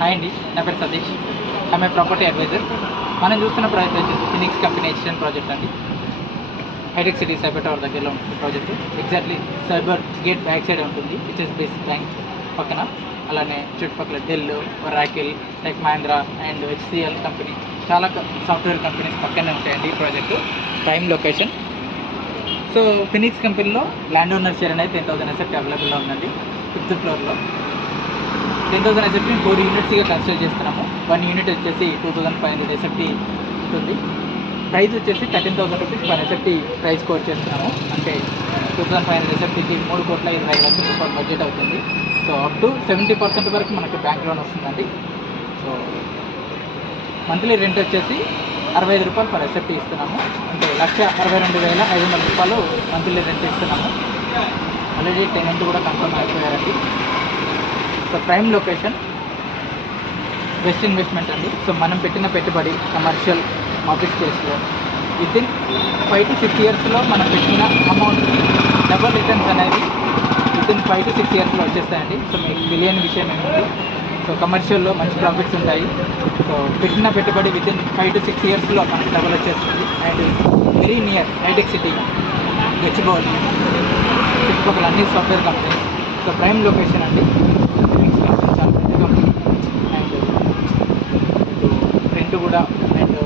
Hi అండి, నా పేరు Satish. I'm a property advisor. మనం చూస్తున్న ప్రాజెక్ట్ వచ్చేసి ఫినిక్స్ కంపెనీ ఎక్స్టెండ్ ప్రాజెక్ట్ అండి. హైటెక్ సిటీ సైబర్ టవర్ దగ్గరలో ఉంటుంది project. Exactly Cyber Gate back side ఉంటుంది, హెచ్ఎస్బిఎస్ బ్యాంక్ పక్కన. అలానే చుట్టుపక్కల Dell, Oracle, Tech Mahindra and HCL company, చాలా సాఫ్ట్వేర్ కంపెనీస్ పక్కనే ఉంటాయండి ఈ project. Prime location. So Phoenix కంపెనీలో ల్యాండ్ ఓనర్ షేర్ అనేది 10,000 ఎసెప్ట్ అవైలబుల్లో ఉందండి. 5th ఫ్లోర్లో 10,000 ఎసెప్ట్ని 4 యూనిట్స్గా కన్స్ట్రక్ట్ చేస్తున్నాము. 1 యూనిట్ వచ్చేసి 2,500 ఎసెప్టీ ఉంటుంది. ప్రైస్ వచ్చేసి 13,000 రూపీస్ పర్ ఎసెప్టీ ప్రైస్ కోట్ చేస్తున్నాము. అంటే 2,500 ఎసెప్టీకి 3,25,00,000 రూపాయలు బడ్జెట్ అవుతుంది. సో అప్ టు 70% వరకు మనకి బ్యాంక్ లోన్ వస్తుందండి. సో మంత్లీ రెంట్ వచ్చేసి 65 రూపాయలు పర్ ఎసెప్టీ ఇస్తున్నాము. అంటే 1,62,500 రూపాయలు మంత్లీ రెంట్ ఇస్తున్నాము. ఆల్రెడీ టెనెంట్ కూడా కన్ఫర్మ్ అయిపోయారండి. So prime location, best investment అండి. సో మనం పెట్టిన పెట్టుబడి కమర్షియల్ ఆఫీస్ స్పేస్లో వితిన్ 5 to 6 ఇయర్స్లో మనం పెట్టిన అమౌంట్ డబల్ రిటర్న్స్ అనేది వితిన్ 5 to 6 ఇయర్స్లో వచ్చేస్తాయండి. సో మీకు తెలియని విషయం ఏమిటి, సో కమర్షియల్లో మంచి ప్రాఫిట్స్ ఉంటాయి. సో పెట్టిన పెట్టుబడి వితిన్ 5 to 6 ఇయర్స్లో మనకు డబల్ వచ్చేస్తుంది. అండ్ వెరీ నియర్ హైటెక్ సిటీ, గచ్చిబౌలి, చుట్టుపక్కల అన్ని software companies. So prime location అండి. చాలా పెద్ద కంపెనీ అండ్ రెంట్ కూడా అండ్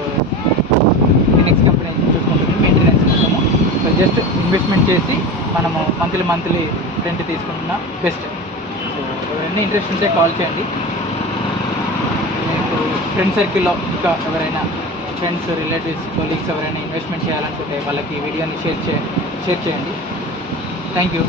ఫినిక్స్ కంపెనీ చూసుకుంటుంది మెయింటెనెన్స్ మొత్తము. సో జస్ట్ ఇన్వెస్ట్మెంట్ చేసి మనము మంత్లీ రెంట్ తీసుకుంటున్న బెస్ట్. సో ఎవరైనా ఇంట్రెస్ట్ ఉంటే కాల్ చేయండి. మీకు ఫ్రెండ్ సర్కిల్లో ఇంకా ఎవరైనా ఫ్రెండ్స్, రిలేటివ్స్, కొలీగ్స్ ఎవరైనా ఇన్వెస్ట్మెంట్ చేయాలనుకుంటే వాళ్ళకి ఈ వీడియోని షేర్ చేయండి. Thank you.